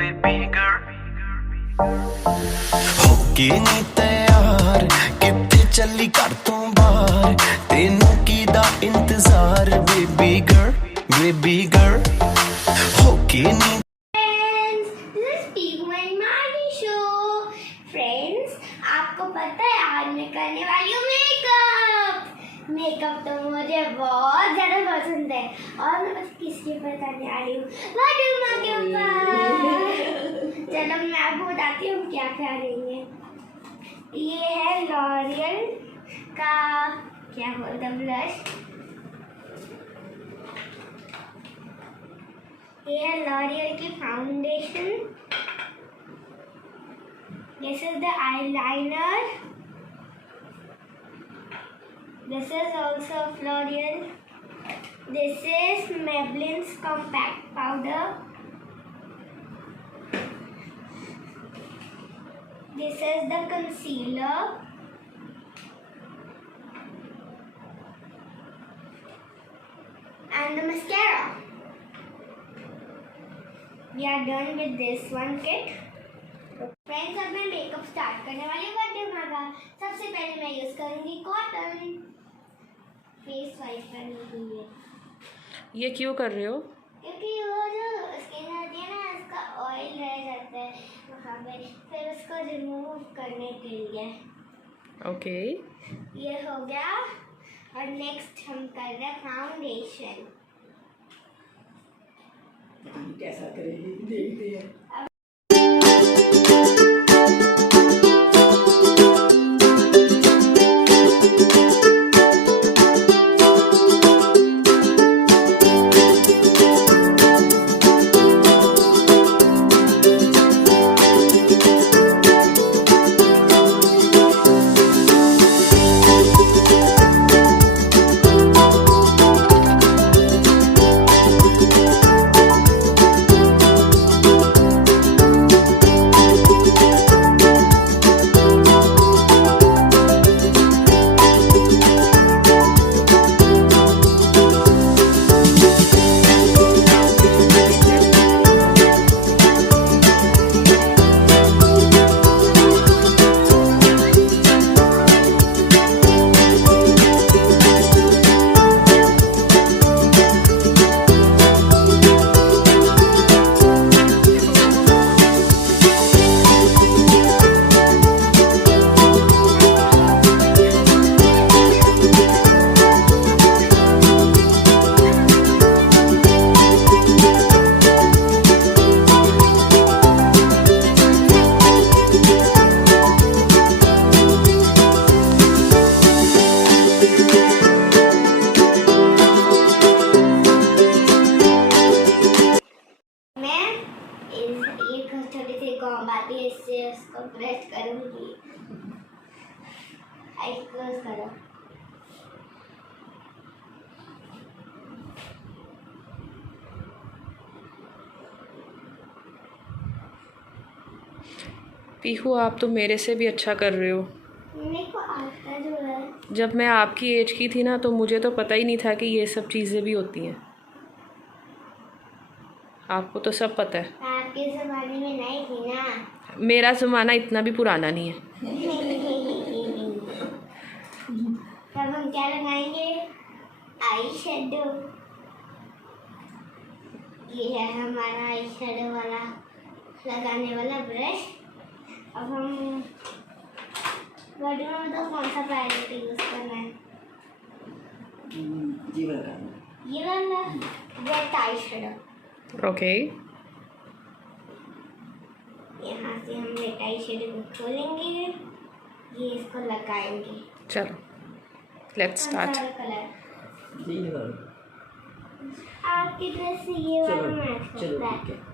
baby girl होके नी तैयार किथे चली कर तू बाहर तेनू की दा इंतजार baby girl होके नी आपको पता है आज मैं करने वाली हूँ मेकअप तो मुझे बहुत ज्यादा पसंद है और मैं बस किसके बताने आ रही हूँ के ऊपर। चलो मैं आपको बताती हूँ क्या क्या लेंगे। ये है लॉरियल का क्या बोलते हैं ब्लश, ये है लॉरियल की foundation, this is the eyeliner, this is also L'Oreal, this is Maybelline's compact powder, this is the concealer, and the mascara. We are done with this one kit. Friends अब मैं मेकअप स्टार्ट करने वाली हूँ बर्थडे का। सबसे पहले मैं यूज करूंगी कॉटन फेस वाइप करने के लिए। ये क्यों कर रहे हो? क्योंकि वो जो स्किन होती है ना उसका ऑयल रह जाता है वहाँ पे, फिर उसको रिमूव करने के लिए। ओके ये हो गया और नेक्स्ट हम कर रहे हैं फाउंडेशन। कैसा करेगी देखते हैं। इससे उसको प्रेस करूंगी। आइस क्लोज करो। पीहू आप तो मेरे से भी अच्छा कर रहे हो। मेरे को आता जो है। जब मैं आपकी एज की थी ना तो मुझे तो पता ही नहीं था कि ये सब चीज़ें भी होती हैं। आपको तो सब पता है। आपके ज़माने में नहीं थी ना। मेरा ज़माना इतना भी पुराना नहीं है। तब हम क्या लगाएंगे? Eye shadow. ये है हमारा आई शेडो वाला लगाने वाला ब्रश। अब हम बॉडी में तो कौन सा प्रायोरिटी यूज करना है? ये वाला वेट आई शेडो। ओके यहाँ से हम वेट आई शेडो को खोलेंगे, ये इसको लगाएंगे। चलो लेट्स स्टार्ट। कलर आपकी ड्रेस से ये वाला मैच करता है।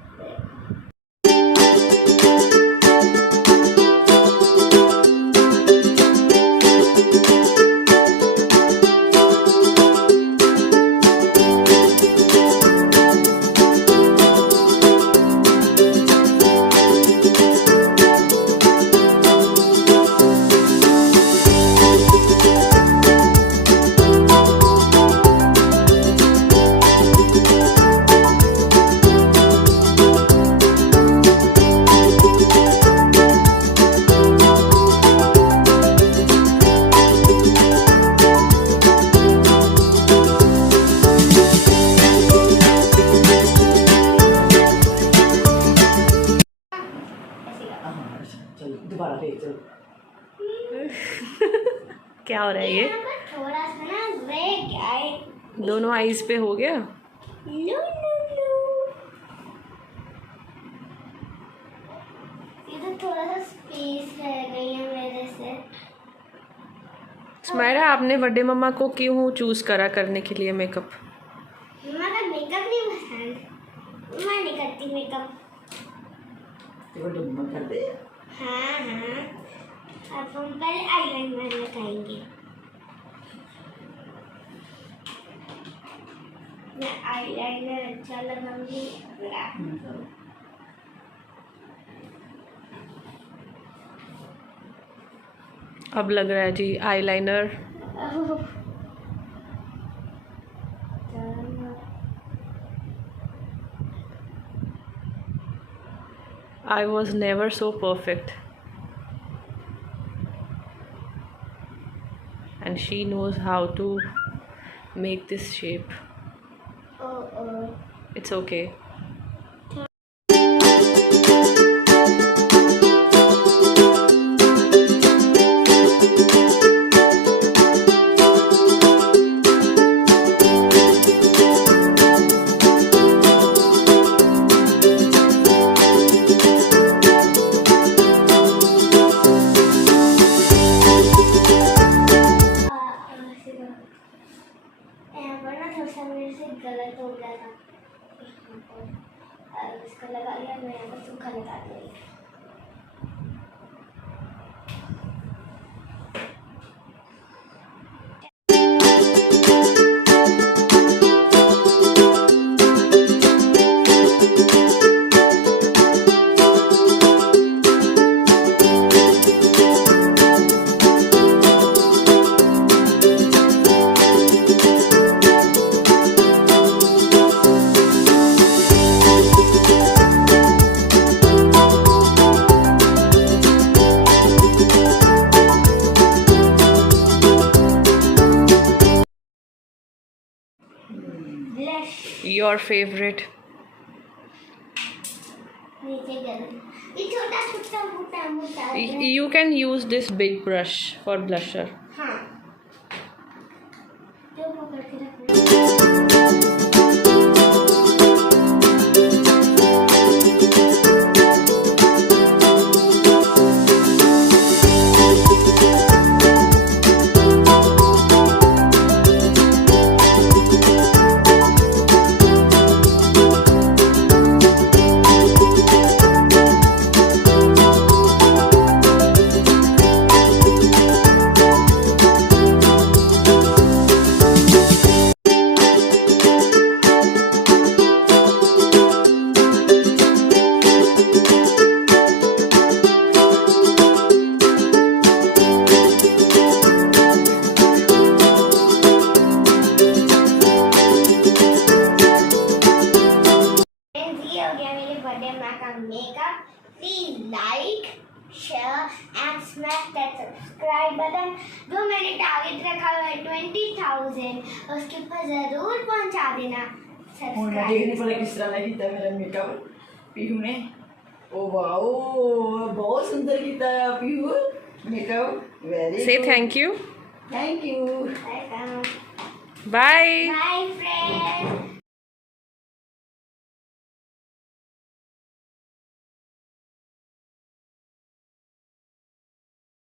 हाँ फेशियल क्या हो रहा है ये? यहाँ पर थोड़ा सा ना ग्रे क्या है? दोनों आईज पे हो गया? नो नो नो, ये तो थोड़ा सा स्पेस रह गई है मेरे से। सुमायरा, आपने बर्थडे मम्मा को क्यों चूज करा करने के लिए मेकअप? मम्मा का मेकअप नहीं पसंद, मैं नहीं करती मेकअप। तो डुम्मा कर दे। हाँ हाँ, अब हम पहले आईलाइनर लगाएंगे। मैं आईलाइनर अच्छा लगाऊंगी। अब लग रहा है जी eyeliner. I was never so perfect. And she knows how to make this shape. Oh. It's okay. यहाँ पर ना थोड़ा सा मेरे से गलत हो गया था, इसका लगा लिया, मैं यहाँ पर सूखा लगा दिया। Your favorite. नीचे गलत, ये छोटा छोटा मोटा मोटा है। You can use this big brush for blusher. हाँ, जो पकड़ के रखना। Makeup, please like, share and smash that subscribe button। जो मैंने टारगेट रखा हुआ है 20,000, उसके ऊपर जरूर पहुंचा देना। मुझे देखने पड़ा किस तरह किया मेरा मेकअप पीहू ने। ओ वाओ, बहुत सुंदर किया है Pihu makeup. Very Say thank you. Thank you. Bye. Bye friends।